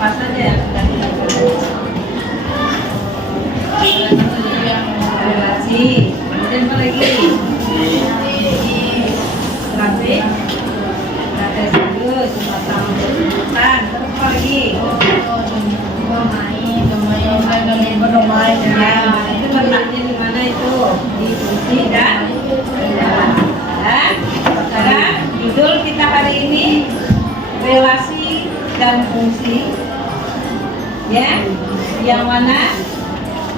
apa saja yang sudah kita pelajari. Relasi, kemudian apa lagi? Trafik, serius, pasang urutan, terus apa lagi? Bermain, ya. Itu letaknya di mana itu? Di fungsi dan sekarang judul kita hari ini relasi dan fungsi, ya, yang mana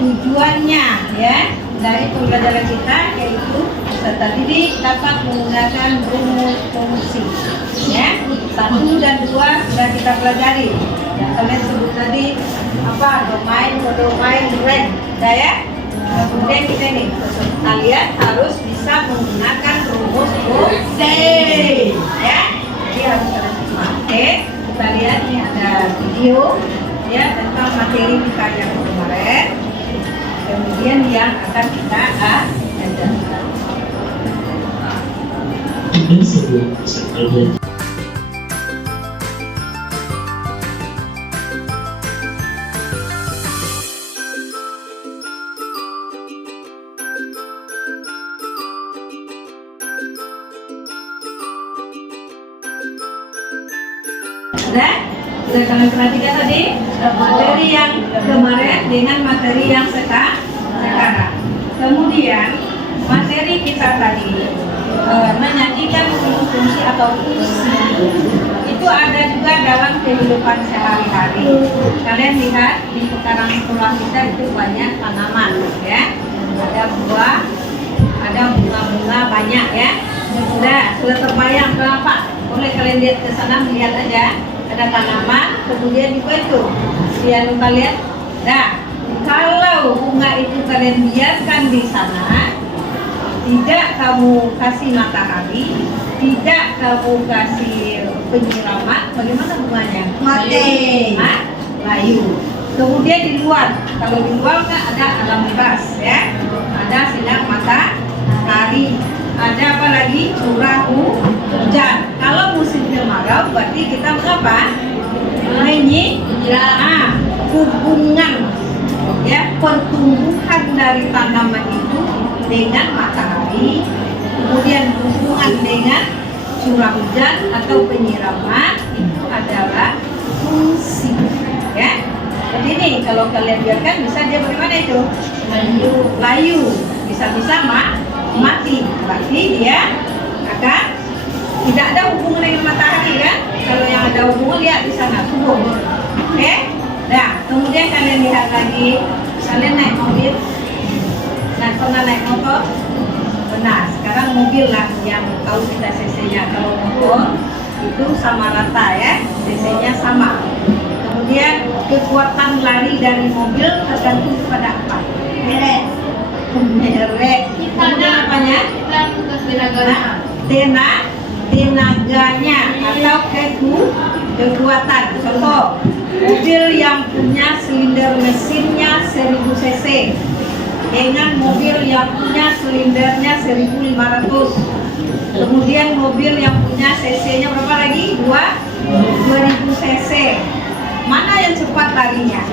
tujuannya, ya, dari pembelajaran kita yaitu peserta didik dapat menggunakan rumus fungsi, ya. 1 dan 2 sudah kita pelajari, yang kalian sebut tadi apa, domain, kodomain, range, ya. Kemudian kita nih, kalian harus bisa menggunakan rumus fungsi, ya. Jadi harus kalian semua. Oke, kita lihat nih ada video, ya, tentang materi kita yang kemarin. Kemudian yang akan kita ajarkan. Ini sebuah peserta belajar. Sudah kalian perhatikan tadi materi yang kemarin dengan materi yang sekarang. Kemudian materi kita tadi menyajikan fungsi atau fungsi itu ada juga dalam kehidupan sehari-hari. Kalian lihat di pekarangan sekolah kita itu banyak tanaman, ya. Ada buah, ada bunga-bunga banyak, ya. Sudah terbayang kenapa? Boleh kalian lihat ke sana, melihat aja. Ada tanaman, kemudian juga itu piano kalian. Nah, kalau bunga itu kalian biarkan di sana, tidak kamu kasih matahari, tidak kamu kasih penyiraman, bagaimana bunganya? Mati. Layu. Kemudian di luar, kalau di luar kan ada alam bebas, ya. Ada sinar matahari. Ada apa lagi? Curah hujan. Kalau musim kemarau berarti kita mengapa? Hubungan, ya, pertumbuhan dari tanaman itu dengan matahari, kemudian hubungan dengan curah hujan atau penyiraman itu adalah fungsi, ya. Jadi ini kalau kalian biarkan bisa dia bagaimana itu? Layu. Bisa-bisa mati, berarti dia akan tidak ada hubungan dengan matahari, kan? Kalau yang ada hubungan lihat di sana tubuh, oke? Nah, kemudian kalian lihat lagi, kalian naik mobil, pernah naik motor? Benar. Sekarang mobil lah yang tahu kita cc-nya. Kalau motor itu sama rata, ya, cc-nya sama. Kemudian kekuatan lari dari mobil tergantung kepada apa? Merek. Kemudian apanya? Tenaganya atau kekuatan. Contoh, mobil yang punya silinder mesinnya 1000 cc dengan mobil yang punya silindernya 1500. Kemudian mobil yang punya cc-nya berapa lagi? 2000 cc. Mana yang cepat larinya?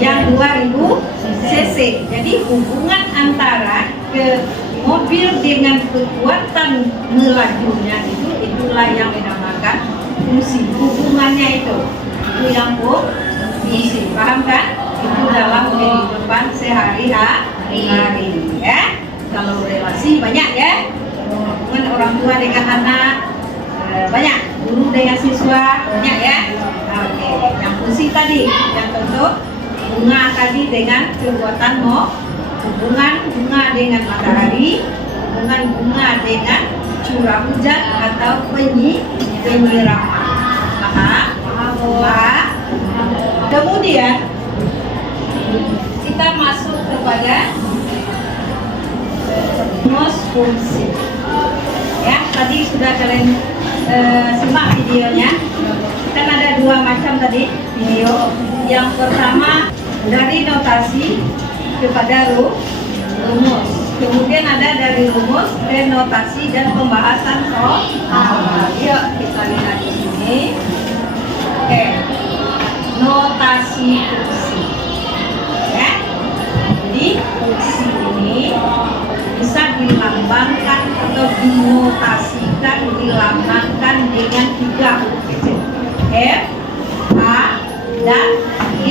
Yang 2000 cc. Jadi hubungan antara ke mobil dengan kekuatan melajunya itulah yang dinamakan fungsi. Hubungannya itu yang fungsi. Paham kan? Itu dalam kehidupan sehari-hari, ya. Kalau relasi banyak, ya. Hubungan orang tua dengan anak banyak, guru dengan siswa banyak, ya. Oke. Yang fungsi tadi, yang contoh bunga tadi dengan kekuatan hubungan bunga dengan matahari, hubungan bunga dengan curah hujan atau penyiraman. Paham? Kemudian kita masuk kepada rumus fungsi. Ya, tadi sudah kalian simak videonya. Kan ada 2 macam tadi video. Yang pertama dari notasi kepada rumus. Kemudian ada dari rumus ke notasi dan pembahasan soal. Yuk kita lihat di sini. Oke. notasi fungsi. Ya. Jadi fungsi ini bisa dilambangkan atau dinotasikan, dilambangkan dengan 3 huruf kecil. F, A, dan G.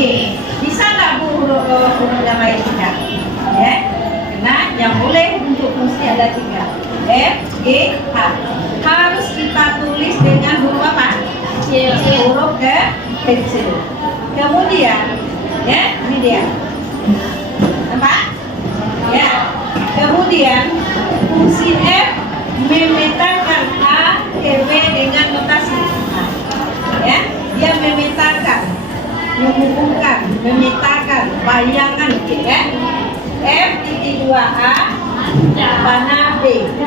Bisa nggak Bu huruf yang lain tidak? Ya. Karena yang boleh untuk fungsi ada 3. F, G, H. Harus kita tulis dengan huruf apa? Huruf kecil. Kemudian, ya, ini dia. Nampak? Ya. Kemudian fungsi F memetakan A ke B dengan notasi. Nah, ya, dia memetakan, menghubungkan, memetakan bayangan, ya. F titik 2A panah B,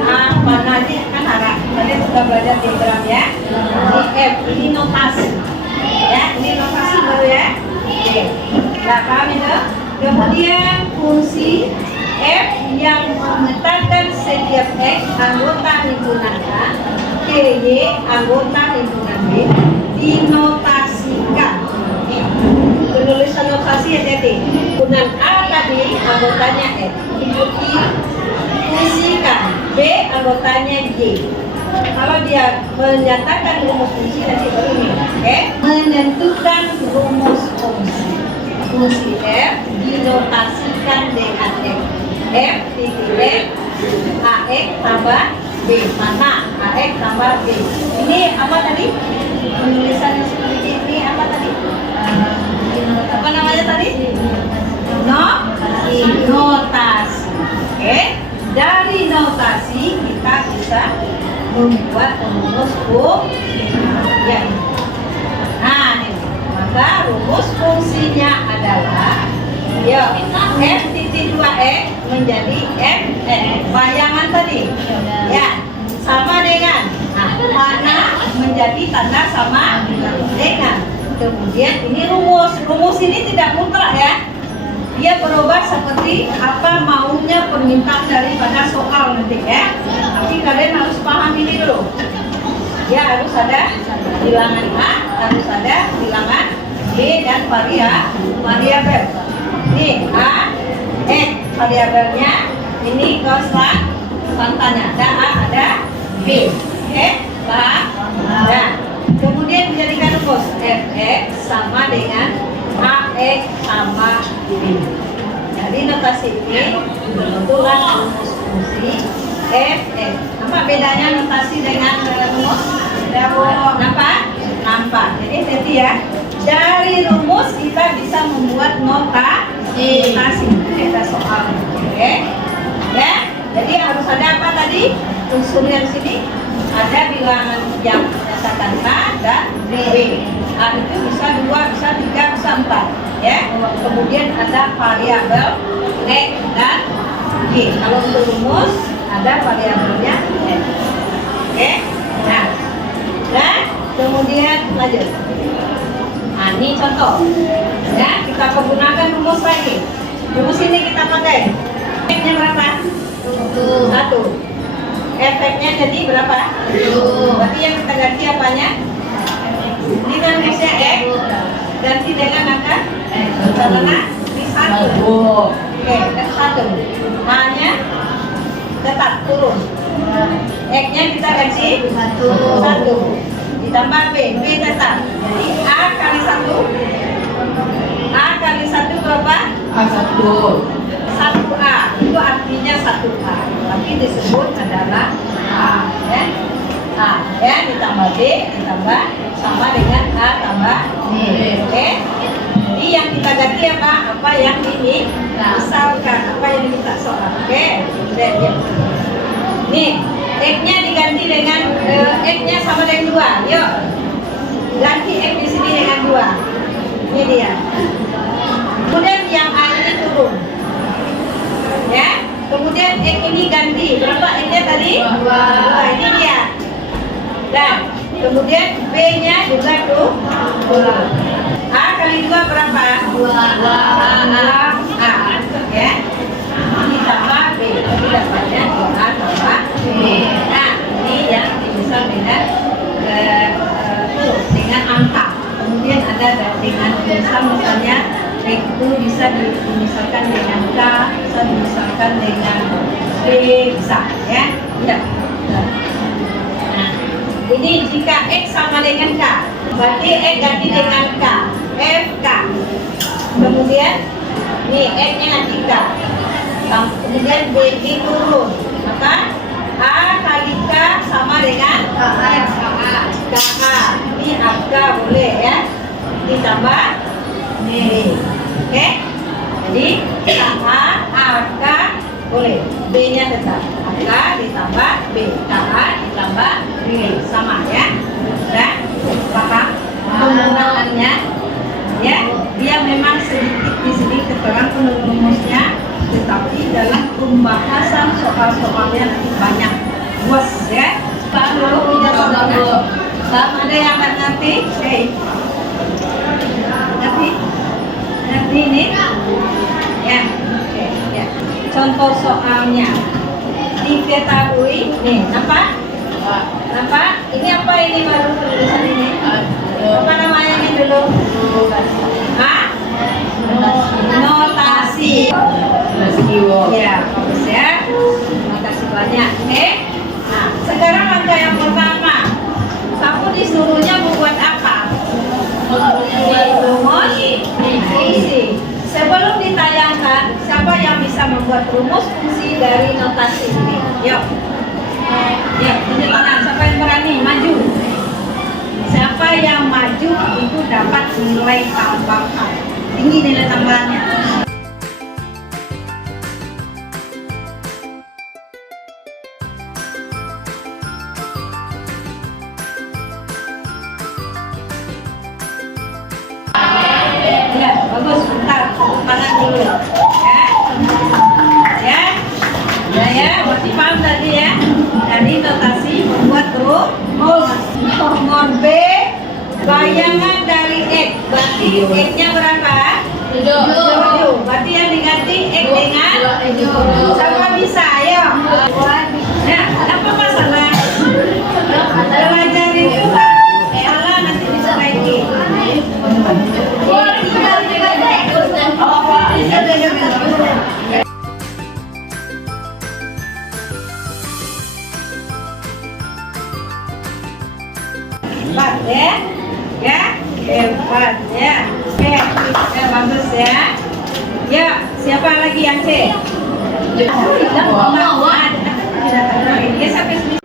A panah D kan arah. Tadi sudah belajar diagram ya. Ini F, ini notasi. Ya, ini notasi baru ya. Oke. Nah, paham itu? Kemudian fungsi F yang memetakan setiap X anggota himpunan A ke Y anggota himpunan B dinotasikan. Penulisan notasi ya jadi himpunan A tadi anggotanya X difungsikan, B anggotanya Y. Kalau dia menyatakan rumus fungsi nanti baru ini, menentukan rumus fungsi. Fungsi F dinotasikan dengan F. F titik AX tambah B. Mana AX tambah B. Ini apa tadi? Penulisannya seperti ini apa tadi? Apa namanya tadi? Notasi. Oke. Dari notasi kita bisa membuat rumus fungsi. Ya. Nah, ini. Maka rumus fungsinya adalah F titik 2X menjadi F bayangan tadi. Ya, sama dengan mana menjadi tanda sama dengan. Kemudian ini rumus ini tidak mutlak ya. Dia berubah seperti apa maunya permintaan daripada soal nanti ya. Tapi kalian harus paham ini dulu. Ya, harus ada bilangan A, harus ada bilangan B dan variabel. Ini A, variabelnya, ini konstantanya. Ada A, ada B. Oke, paham? Nah, kemudian dijadikan rumus Fx sama dengan Ax sama B. Jadi notasi ini bentukan rumus fungsi Fx. Apa bedanya notasi dengan rumus? Nampak. Jadi ya, dari rumus kita bisa membuat notasi. Kita soal, oke? Ya, jadi harus ada apa tadi? Unsur yang sini ada bilangan yang menyatakan A dan B. A itu bisa 2, bisa 3, bisa 4. Ya, kemudian ada variabel X dan Y. Kalau untuk rumus ada variabelnya X. Oke? Nah, dan kemudian lanjut. Nah, ini contoh. Ya, kita menggunakan rumus lagi. Rumus ini kita pakai. F-nya berapa? 1. Efeknya jadi berapa? 1. Berarti yang kita ganti apanya? Ini kan rumusnya X. Ganti dengan angka? Karena ini 1. Oke, F1. H-nya tetap turun. X-nya kita ganti 1. Ditambah B tetap. Jadi A kali 1. A kali 1 berapa? A1. 1A. Itu artinya 1A. Tapi disebut adalah A. Ya. A. Ya, ditambah B, ditambah sama dengan A tambah B. Oke. Jadi yang kita ganti apa? Apa yang ini? Misalkan apa yang diminta soal. Oke. Nih, X-nya diganti dengan X-nya sama dengan 2. Yuk. Ganti X di sini dengan 2. Ini dia. Kemudian yang A ini turun. Ya. Kemudian X ini ganti. Berapa X-nya tadi? 2. Ini dia. Dan kemudian B-nya juga tuh 2. A kali 2 berapa? 2. A. Ya. Ini tambah B. Jadi dapatnya 2A tambah B. Nah, ini yang dimisal dengan angka. Kemudian ada ada dengan tulisan, misalnya itu bisa dimisalkan dengan K, bisa dimisalkan dengan B, bisa ya. Tidak. Nah, ini jika X sama dengan K, berarti X ganti dengan K, F K. Kemudian nih X-nya nanti K. Kemudian B turun, maka A kali K sama dengan KH. Ini AK boleh ya, ditambah D. Oke, jadi KH, AK boleh, B nya tetap AK ditambah B, KH ditambah D, sama ya. Sudah paham penggunaannya ya? Dia memang sedikit di sini keterangan rumusnya, tetapi dalam pembahasan soal-soalnya banyak, luas ya. Paham dulu tidak saudara? Paham, ada yang nggak ngerti? Ngerti? Ngerti ini? Ya, oke, ya. Contoh soalnya diketahui nih, nampak? Ini apa ini baru tulisan ini? Apa namanya ini dulu? Hah? Notasi. Ya, bagus ya. Notasi banyak. Oke. Nah, sekarang langkah yang pertama. Kamu disuruhnya membuat apa? Rumus fungsi. Sebelum ditayangkan, siapa yang bisa membuat rumus fungsi dari notasi ini? Yuk. Ya, tunjuk tangan. Siapa yang berani maju? Siapa yang maju itu dapat nilai tambahan. Tinggi nilai tambahannya. Ya, bagus. Bentar, tangan dulu. Ya, masih paham tadi ya. Tadi notasi membuat rumus. Hormon B bayangan dari X. Berarti X-nya berapa? 7. Berarti yang diganti X dengan siapa bisa? Ayo. Nah, apa masalah? Pelajari juga. Allah nanti bisa lagi. Hebat ya, hebat ya. Oke, bagus ya. Ya, siapa lagi yang C? Oke, sampai sini.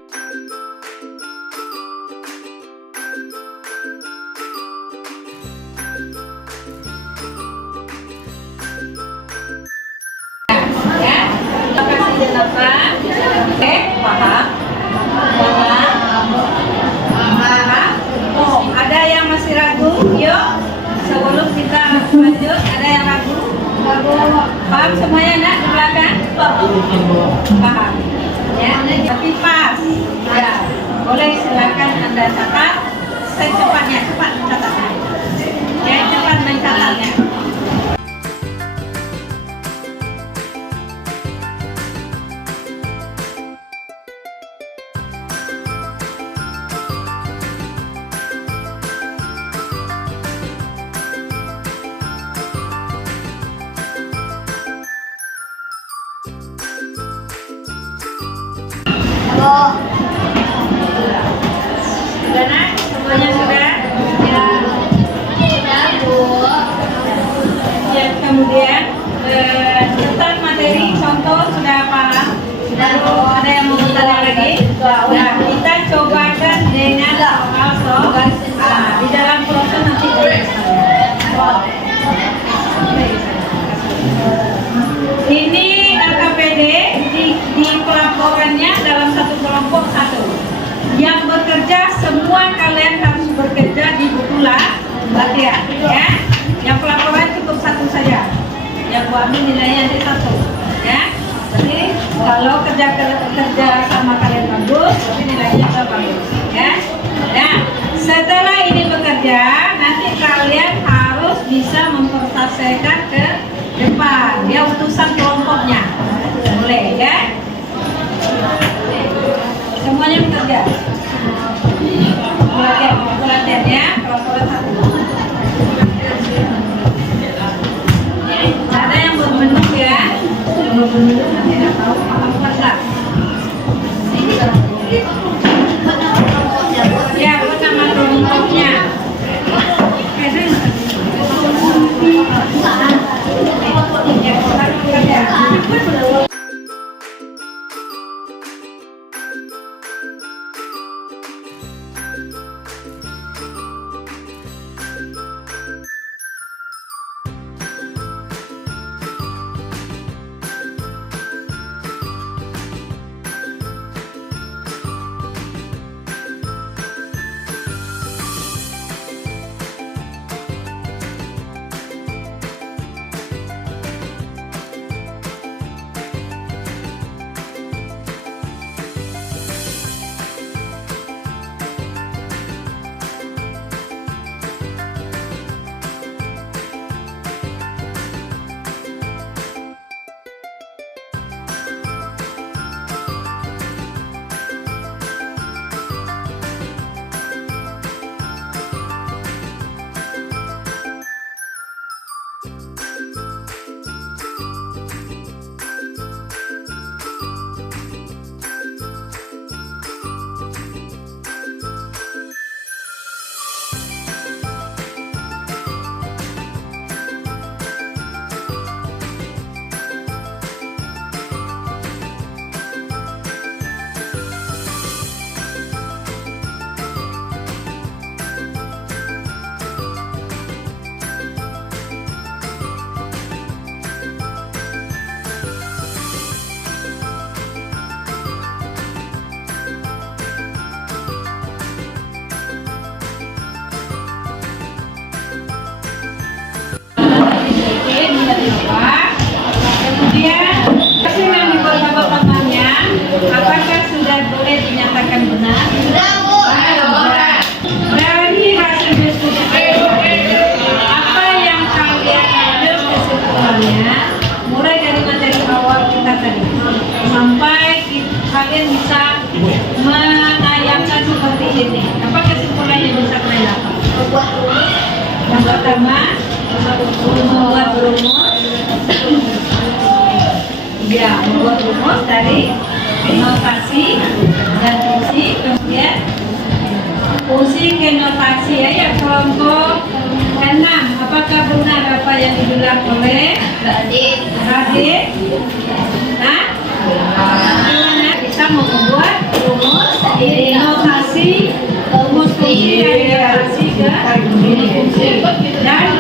Ya, terima kasih delapan. Oke, paham? Oh, ada yang masih ragu? Yuk, sebelum kita lanjut, ada yang ragu? Paham semuanya nak di belakang? Paham. Ya, tapi pas. Ya, boleh silakan Anda catat secepatnya, cepat mencatatnya. Ya, cepat mencatatnya. Sudah nak? Semuanya sudah? Ya. Ya, kemudian tentang materi contoh sudah paham? Lalu ada yang mau bertanya lagi? Nah, kita cobakan dengan soal di dalam proses nanti. Ini LKPD di pelaporannya dalam satu kelompok satu. Yang bekerja semua kalian harus bekerja di buku latihan ya. Yang pelaporan cukup satu saja. Yang Bu ambil nilainya nanti satu ya. Jadi kalau kerja sama kalian bagus, tapi nilainya juga bagus ya. Nah, setelah ini bekerja, nanti kalian harus bisa mempresentasikan ke depan. Dia utusan kelompoknya. Boleh ya? Semuanya bekerja. Pelatihan ya, pelaporan satu. pertama membuat rumus, ya membuat rumus dari notasi dan fungsi, kemudian fungsi ke notasi ya kelompok 6. Apakah benar apa yang dibilang oleh Radit? Nah, gimana bisa membuat rumus notasi, rumus fungsi dari notasi ke fungsi dan